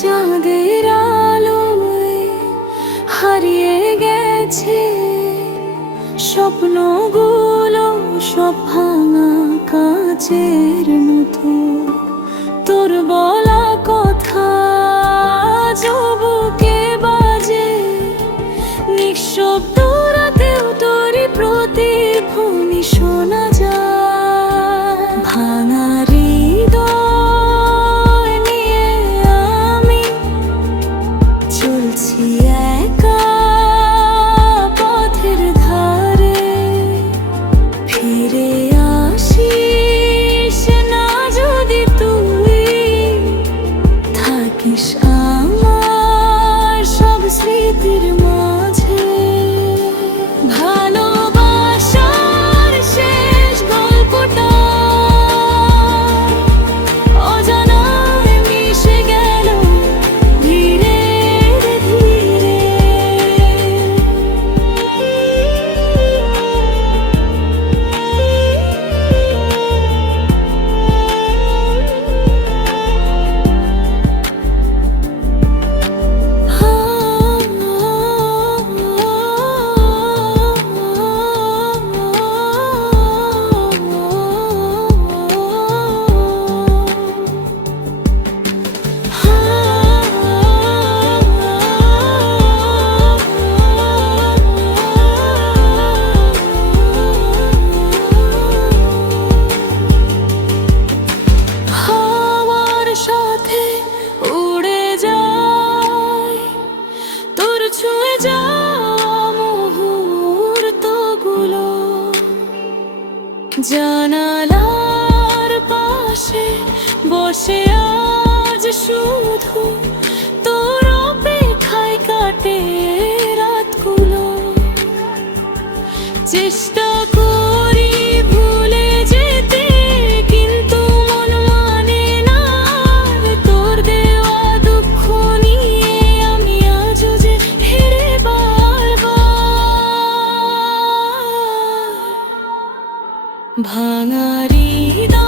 চাঁদের আলোয় হারিয়ে গেছে স্বপ্নগুলো সব ভাঙা কাচের মতো। তোর বলা কথা যবকে বাজে, নিঃশব্দ city জানালার পাশে বসে আজ শুধু তোর অপেক্ষায় কাটে রাতগুলো। চেষ্টা করি বারবার ভাঙা হৃদয়